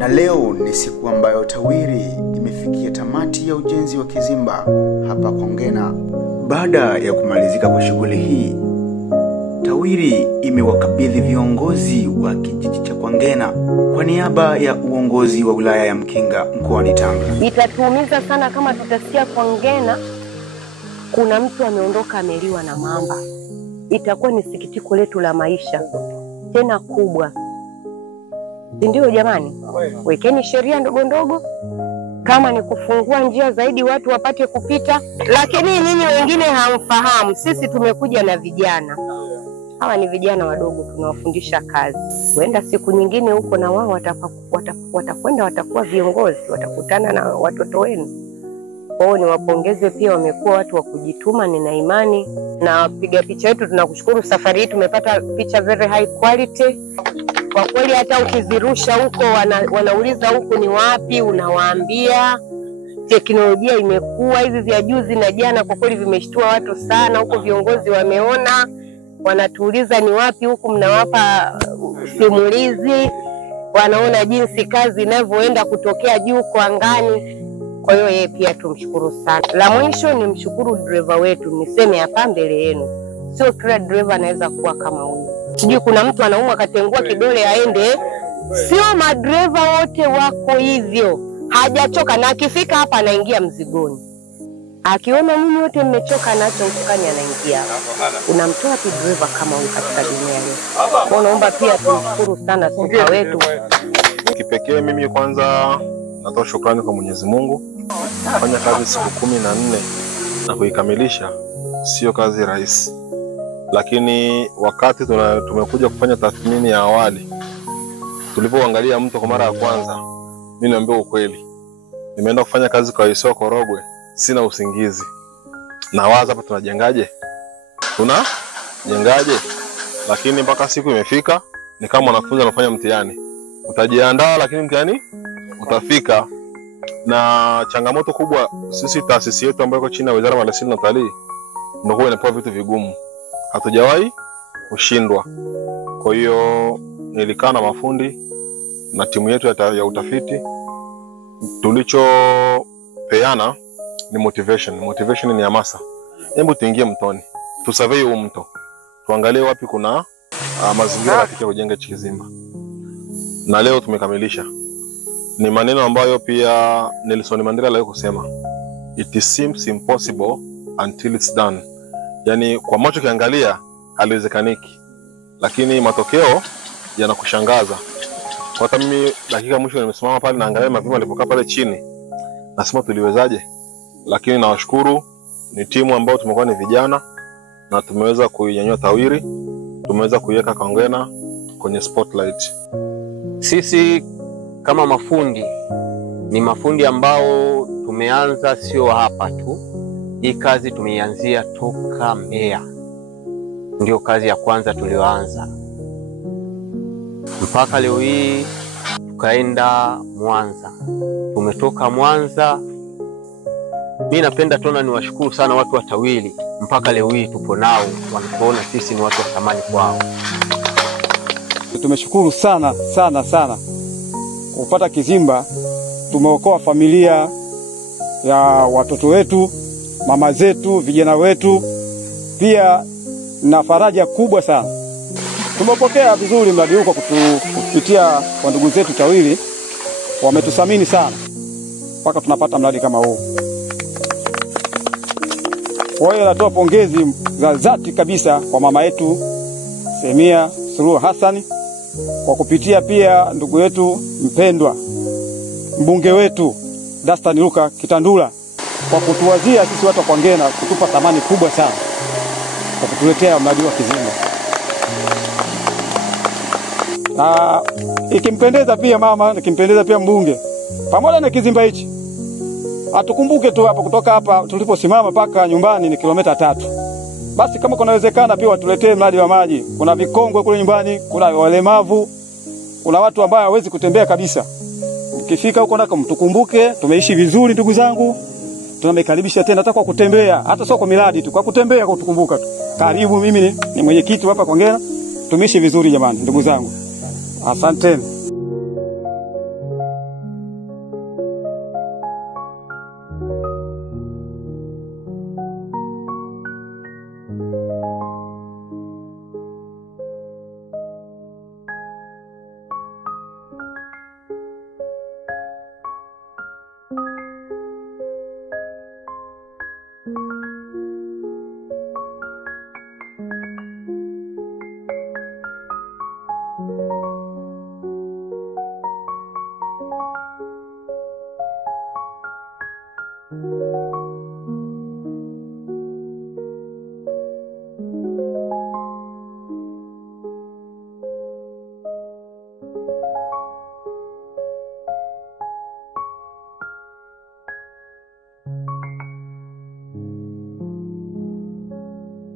Na leo ni siku ambayo TAWIRI imefikia tamati ya ujenzi wa kizimba hapa Kongena. Baada ya kumalizika kwa shughuli hii, TAWIRI imewakabidhi viongozi wa kijiji cha Kongena kwa niaba ya uongozi wa wilaya ya Mkinga mkoani Tanga. Itatuumiza sana kama tutasikia Kongena kuna mtu ameondoka ameliwa na mamba. Itakuwa ni sikitiko letu la maisha tena kubwa. Ndio jamani, wekeni sheria ndogo ndogo, kama ni kufungua njia zaidi watu wapate kupita. Lakini nyinyi wengine hamfahamu, sisi tumekuja na vijana. Hawa ni vijana wadogo tunawafundisha kazi. Huenda siku nyingine huko na wao watakwenda watakuwa viongozi, watakutana na watoto wenu. Kwao niwapongeze pia, wamekuwa watu wa kujituma, nina imani. Na piga picha yetu tunakushukuru, safari hii tumepata picha very high quality. Kwa kweli hata ukizirusha huko wanauliza huko ni wapi, unawaambia. Teknolojia imekuwa, hivi vya juzi na jana kwa kweli vimeshtua watu sana. Huko viongozi wameona, wanatuuliza ni wapi huku, mnawapa simulizi, wanaona jinsi kazi inavyoenda kutokea juu kwa angani. Kwa hiyo yeye pia tumshukuru sana. La mwisho ni mshukuru driver wetu, niseme hapa mbele yenu. Sio kila driver anaweza kuwa kama huyu. Sijui kuna mtu anaumwa katengua kidole aende. Sio madriver wote wako hivyo. Hajachoka na akifika hapa anaingia mzigoni. Akiona nini wote mmechoka nacho usukani anaingia. Unamtoa tu driver kama huyu katika dunia hii. Kwa naomba pia tumshukuru sana super wetu. Kipekee mimi kwanza natoa shukrani kwa Mwenyezi Mungu. Kufanya kazi siku 14 na kuikamilisha sio kazi rahisi. Lakini wakati tumekuja kufanya tathmini ya awali, tulipoangalia mto kwa mara ya kwanza, mimi naambia ukweli, nimeenda kufanya kazi kwa Isoko Korogwe, sina usingizi. Nawaza hapa tunajengaje? Lakini mpaka siku imefika, ni kama mwanafunzi anafanya mtihani. Utajiandaa lakini mtihani utafika. Na changamoto kubwa sisi taasisi yetu ambayo iko chini ya Wizara ya Maliasili na Utalii, ndio huwa inapewa vitu vigumu. Hatujawahi kushindwa. Kwa hiyo nilikaa na mafundi na timu yetu ya utafiti. Tulichopeana ni motivation. Motivation ni hamasa. Hebu tuingie mtoni, tusurvey huu mto, tuangalie wapi kuna mazingira rafiki ya kujenga kizimba. Na leo tumekamilisha. Ni maneno ambayo pia Nelson Mandela aliwahi kusema, it seems impossible until it's done. Yani kwa macho kiangalia haliwezekaniki, lakini matokeo yanakushangaza. Hata mimi dakika mwisho nimesimama pale naangalia mapimo yalipokaa pale chini, nasema tuliwezaje. Lakini nawashukuru, ni timu ambayo tumekuwa ni vijana na tumeweza kuinyanyua TAWIRI, tumeweza kuiweka Kongena kwenye spotlight. Sisi kama mafundi ni mafundi ambao tumeanza sio hapa tu. Hii kazi tumeianzia toka Mbeya. Ndio kazi ya kwanza tulioanza. Mpaka leo hii tukaenda Mwanza. Tumetoka Mwanza. Mimi napenda tena niwashukuru sana watu wa TAWIRI. Mpaka leo hii tupo nao, wanatuona sisi ni watu wa thamani kwao. Tumeshukuru sana kupata kizimba. Tumeokoa familia ya watoto wetu, mama zetu, vijana wetu, pia na faraja kubwa sana. Tumepokea vizuri mradi huu kwa kupitia kwa ndugu zetu TAWIRI. Wametuthamini sana mpaka tunapata mradi kama huu. Kwa hiyo natoa pongezi za dhati kabisa kwa mama yetu Samia Suluhu Hassan, kwa kupitia pia ndugu yetu mpendwa mbunge wetu Dastan Luka Kitandula, kwa kutuwazia sisi watu wa Kongena, kutupa thamani kubwa sana kwa kutuletea mradi wa kizimba. Na ikimpendeza pia mama, ikimpendeza pia mbunge, pamoja na kizimba hichi, atukumbuke tu hapa, kutoka hapa tuliposimama paka nyumbani ni kilomita 3. Basi kama kunawezekana pia watuletee mradi wa maji. Kuna vikongwe kule nyumbani, kuna walemavu, kuna watu ambao hawezi kutembea kabisa. Ukifika huko nako mtukumbuke, tumeishi vizuri ndugu zangu. Tunamekaribisha tena hata kwa kutembea, hata sio kwa miradi tu, kwa kutembea kwa kutukumbuka tu. Karibu, mimi ni mwenyekiti hapa Kongena. Tumeishi vizuri jamani ndugu zangu. Asanteni.